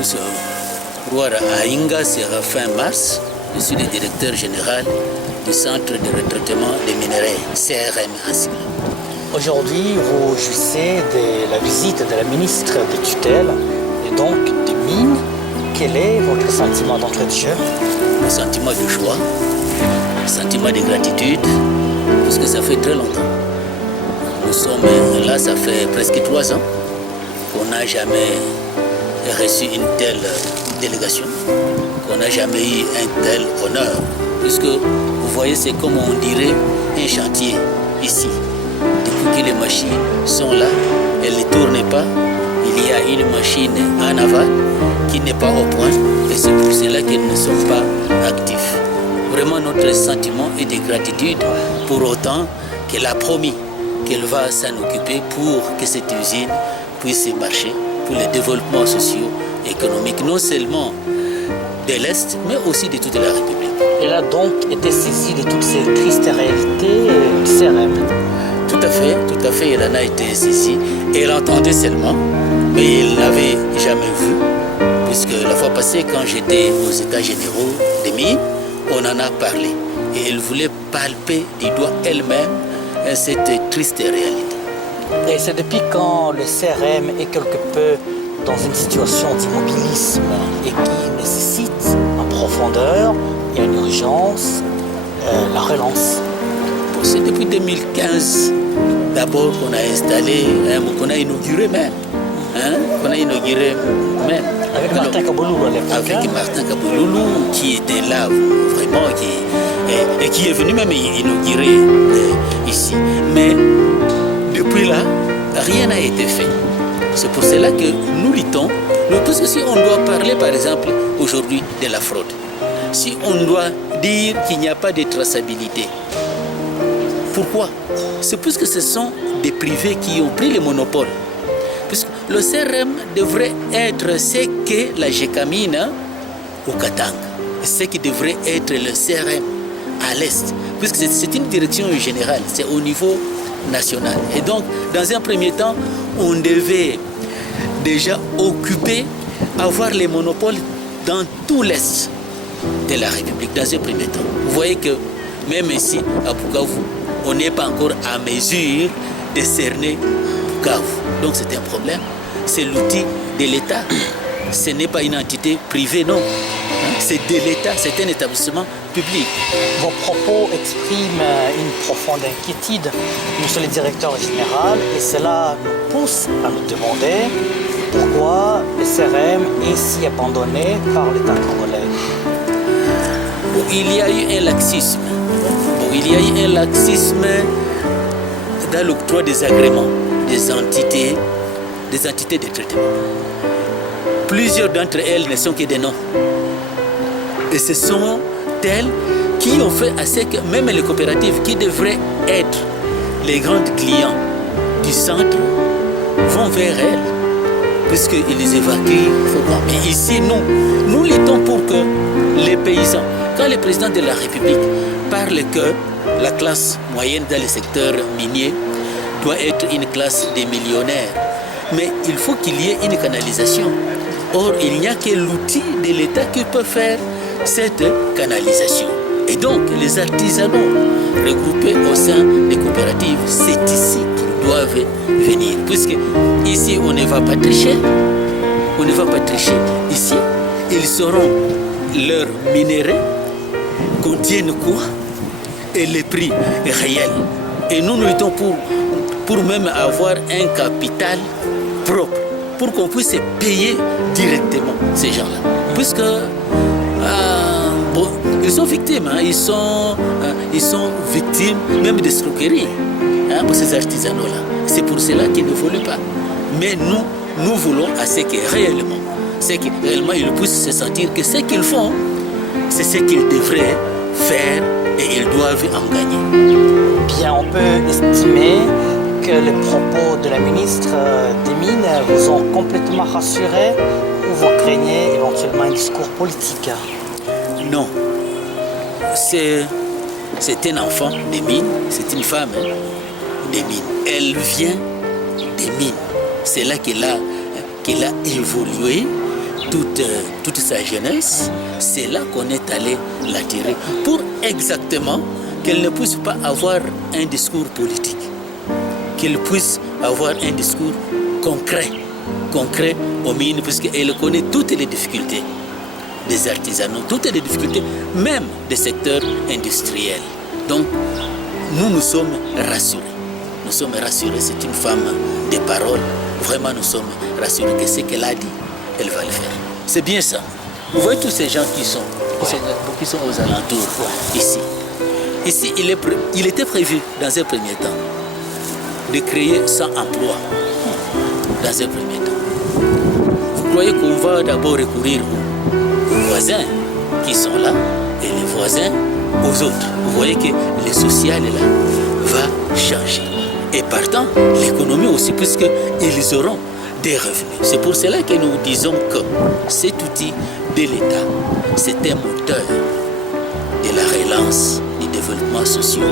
tous voir à Inga sera fin mars. Je suis le directeur général du centre de retraitement des minerais, CRM ainsi. Aujourd'hui, vous jouissez de la visite de la ministre de tutelle et donc des mines. Quel est votre sentiment d'entrée de jeu? Un sentiment de joie, un sentiment de gratitude, parce que ça fait très longtemps. Nous sommes là, ça fait presque 3 ans qu'on n'a jamais reçu une telle délégation, qu'on n'a jamais eu un tel honneur, puisque vous voyez, c'est comme on dirait un chantier ici. Depuis que les machines sont là, elles ne tournent pas, il y a une machine en aval qui n'est pas au point, et c'est pour cela qu'elles ne sont pas actives. Vraiment, notre sentiment est de gratitude, pour autant qu'elle a promis qu'elle va s'en occuper pour que cette usine puisse marcher pour le développement socio-économique, non seulement de l'Est, mais aussi de toute la République. Elle a donc été saisie de toutes ces tristes réalités du CRM. Tout à fait, elle en a été saisie. Elle entendait seulement, mais elle n'avait jamais vu, puisque la fois passée, quand j'étais aux États généraux des mines, on en a parlé. Et elle voulait palper du doigt elle-même cette triste réalité. Et c'est depuis quand le CRM est quelque peu dans une situation d'immobilisme et qui nécessite en profondeur et en urgence la relance? C'est depuis 2015 d'abord qu'on a installé, qu'on a inauguré même. Avec Martin Kabouloulou à l'époque. Avec Martin Kabouloulou qui était là vraiment et qui est venu même inaugurer ici. Mais depuis là, rien n'a été fait. C'est pour cela que nous luttons. Parce que si on doit parler par exemple aujourd'hui de la fraude, si on doit dire qu'il n'y a pas de traçabilité, pourquoi? C'est parce que ce sont des privés qui ont pris le monopole. Puisque le CRM devrait être ce que la Gécamine au Katanga, ce qui devrait être le CRM à l'Est, puisque c'est une direction générale, c'est au niveau national. Et donc, dans un premier temps, on devait déjà occuper, avoir les monopoles dans tout l'Est de la République, dans un premier temps. Vous voyez que même ici, à Bukavu, on n'est pas encore à mesure de cerner Bukavu. Donc c'est un problème. C'est l'outil de l'État. Ce n'est pas une entité privée, non. C'est de l'État, c'est un établissement public. Vos propos expriment une profonde inquiétude, monsieur le directeur général, et cela nous pousse à nous demander pourquoi le CRM est si abandonné par l'État congolais. Il y a eu un laxisme. Il y a eu un laxisme dans l'octroi des agréments des entités de traitement. Plusieurs d'entre elles ne sont que des noms. Et ce sont elles qui ont fait à ce que même les coopératives qui devraient être les grands clients du centre vont vers elles, puisqu'ils les évacuent. Mais ici, nous luttons pour que les paysans, quand le président de la République parle que la classe moyenne dans le secteur minier doit être une classe des millionnaires, mais il faut qu'il y ait une canalisation. Or, il n'y a que l'outil de l'État qui peut faire cette canalisation. Et donc, les artisanaux regroupés au sein des coopératives, c'est ici qu'ils doivent venir. Puisque ici, on ne va pas tricher. On ne va pas tricher. Ici, ils sauront leurs minéraux contiennent quoi et les prix réels. Et nous luttons pour même avoir un capital propre, pour qu'on puisse payer directement ces gens-là. Puisque ils sont victimes, ils sont victimes même d'escroquerie pour ces artisanaux-là. C'est pour cela qu'ils ne veulent pas. Mais nous voulons à ce que réellement ils puissent se sentir que ce qu'ils font, c'est ce qu'ils devraient faire et ils doivent en gagner. Bien, on peut estimer que les propos de la ministre des Mines vous ont complètement rassuré ou vous craignez éventuellement un discours politique? Non. C'est un enfant des mines, c'est une femme des mines. Elle vient des mines. C'est là qu'elle a évolué toute sa jeunesse, c'est là qu'on est allé l'attirer pour exactement qu'elle ne puisse pas avoir un discours politique, qu'elle puisse avoir un discours concret au mines, puisqu'elle connaît toutes les difficultés des artisanaux, toutes les difficultés même des secteurs industriels. Donc, nous sommes rassurés. Nous sommes rassurés, c'est une femme de parole. Vraiment, nous sommes rassurés que ce qu'elle a dit, elle va le faire. C'est bien ça. Vous voyez tous ces gens qui sont aux alentours, ici. Ici, il était prévu, dans un premier temps, de créer 100 emplois. Dans un premier temps. Vous croyez qu'on va d'abord recourir aux voisins qui sont là et les voisins aux autres. Vous voyez que le social, là, va changer. Et partant, l'économie aussi, puisqu'ils auront des revenus. C'est pour cela que nous disons que cet outil de l'État, c'est un moteur de la relance du développement social.